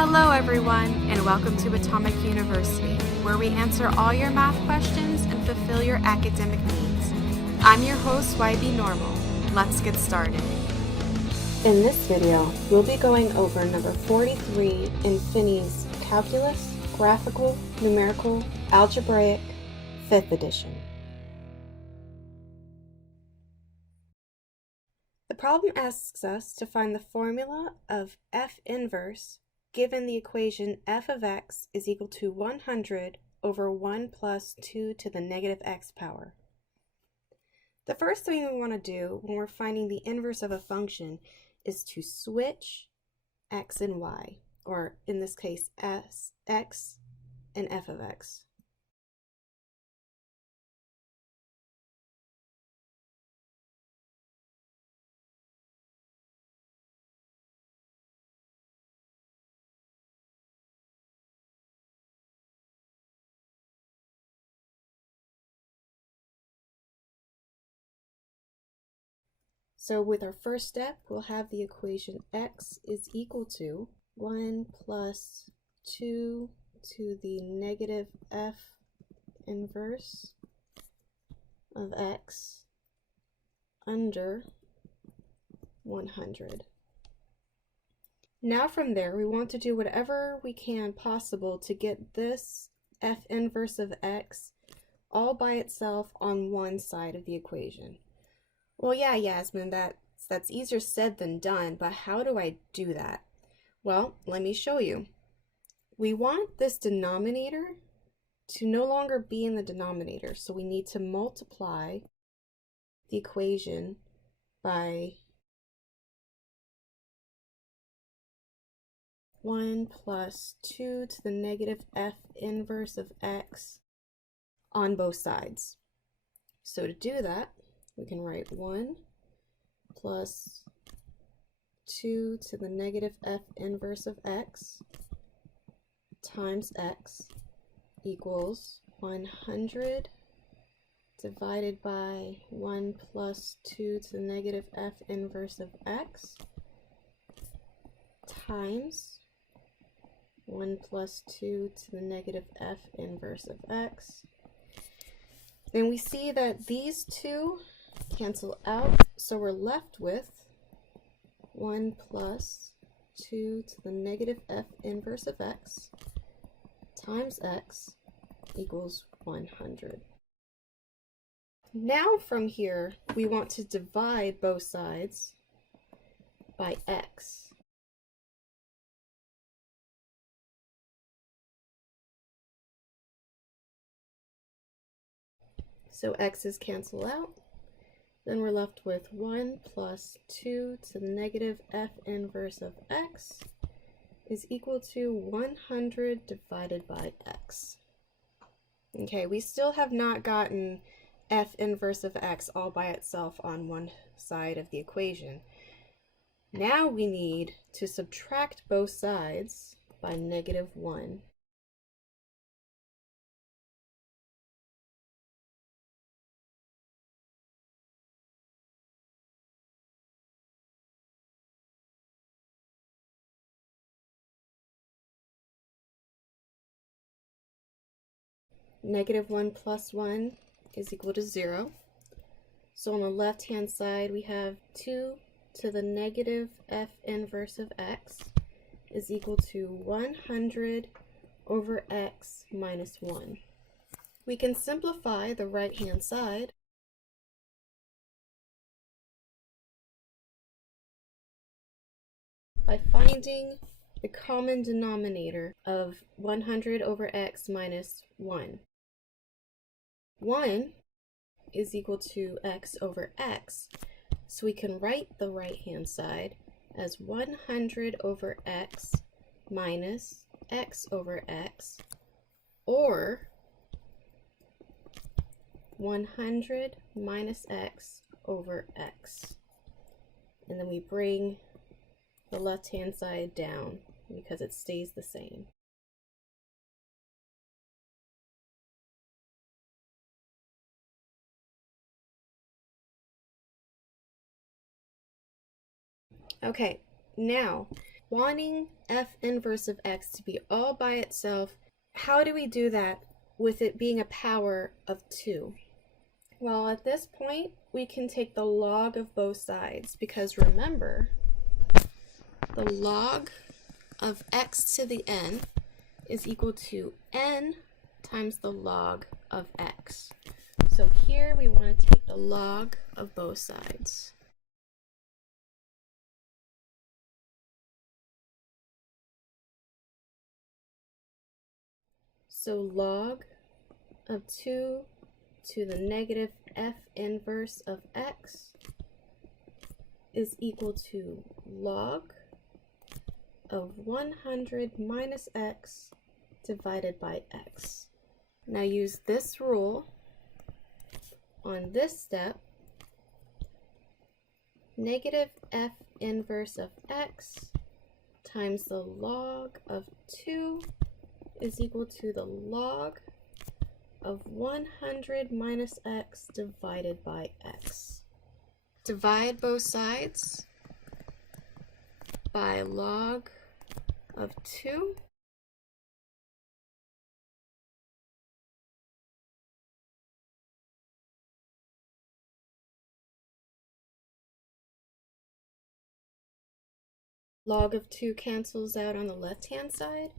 Hello everyone, and welcome to Atomic University, where we answer all your math questions and fulfill your academic needs. I'm your host, YB Normal. Let's get started. In this video, we'll be going over number 43 in Finney's Calculus, Graphical, Numerical, Algebraic, 5th edition. The problem asks us to find the formula of f inverse given the equation f of x is equal to 100 over 1 plus 2 to the negative x power. The first thing we want to do when we're finding the inverse of a function is to switch x and y, or in this case x and f of x. So with our first step, we'll have the equation x is equal to 1 plus 2 to the negative f inverse of x under 100. Now from there, we want to do whatever we can possible to get this f inverse of x all by itself on one side of the equation. Well, yeah, Yasmin, that's easier said than done, but how do I do that? Well, let me show you. We want this denominator to no longer be in the denominator, so we need to multiply the equation by 1 plus 2 to the negative f inverse of x on both sides. So to do that, we can write 1 plus 2 to the negative f inverse of x times x equals 100 divided by 1 plus 2 to the negative f inverse of x times 1 plus 2 to the negative f inverse of x. And we see that these two cancel out, so we're left with 1 plus 2 to the negative f inverse of x times x equals 100. Now from here, we want to divide both sides by x. So x's cancel out. Then we're left with 1 plus 2 to the negative f inverse of x is equal to 100 divided by x. Okay, we still have not gotten f inverse of x all by itself on one side of the equation. Now we need to subtract both sides by negative 1. Negative 1 plus 1 is equal to 0. So on the left-hand side, we have 2 to the negative f inverse of x is equal to 100 over x minus 1. We can simplify the right-hand side by finding the common denominator of 100 over x minus 1. 1 is equal to x over x, so we can write the right-hand side as 100 over x minus x over x, or 100 minus x over x. And then we bring the left-hand side down because it stays the same. Okay, now wanting f inverse of x to be all by itself, how do we do that with it being a power of 2? Well, at this point, we can take the log of both sides, because remember, the log of x to the n is equal to n times the log of x. So here we want to take the log of both sides. So log of 2 to the negative f inverse of x is equal to log of 100 minus x divided by x. Now use this rule on this step. Negative f inverse of x times the log of 2 is equal to the log of 100 minus x divided by x. Divide both sides by log of 2. Log of 2 cancels out on the left-hand side.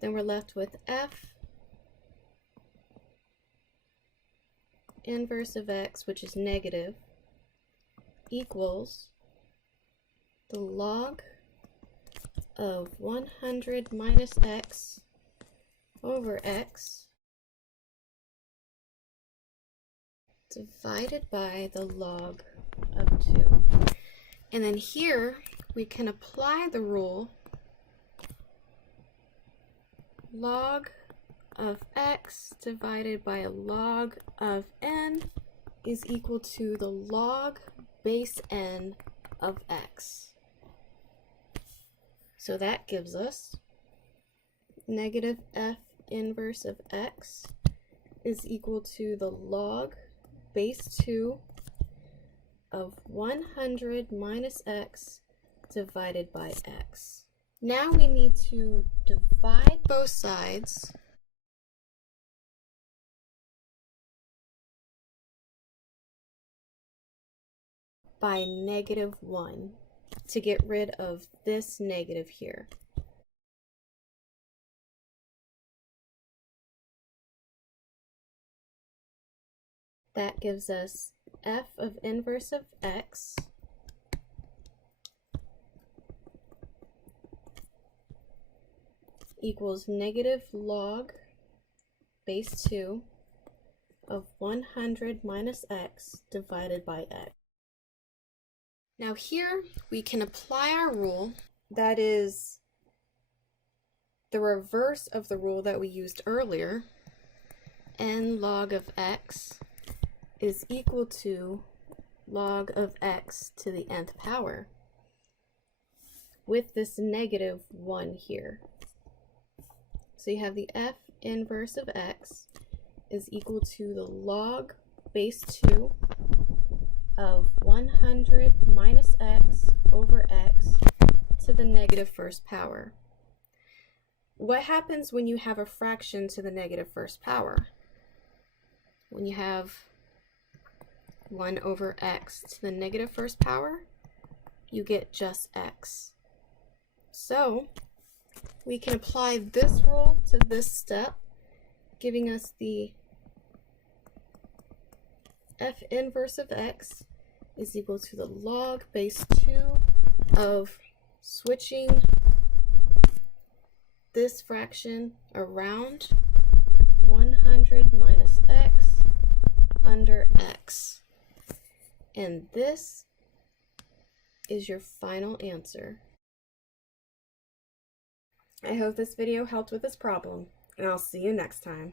Then we're left with f inverse of x, which is negative, equals the log of 100 minus x over x divided by the log of 2. And then here we can apply the rule log of x divided by a log of n is equal to the log base n of x. So that gives us negative f inverse of x is equal to the log base 2 of 100 minus x divided by x. Now we need to divide both sides by negative 1 to get rid of this negative here. That gives us f of inverse of x equals negative log base 2 of 100 minus x divided by x. Now here we can apply our rule, that is the reverse of the rule that we used earlier. N log of x is equal to log of x to the nth power with this negative 1 here. So you have the f inverse of x is equal to the log base 2 of 100 minus x over x to the negative first power. What happens when you have a fraction to the negative first power? When you have 1 over x to the negative first power, you get just x. So we can apply this rule to this step, giving us the f inverse of x is equal to the log base 2 of switching this fraction around 100 minus x under x. And this is your final answer. I hope this video helped with this problem, and I'll see you next time.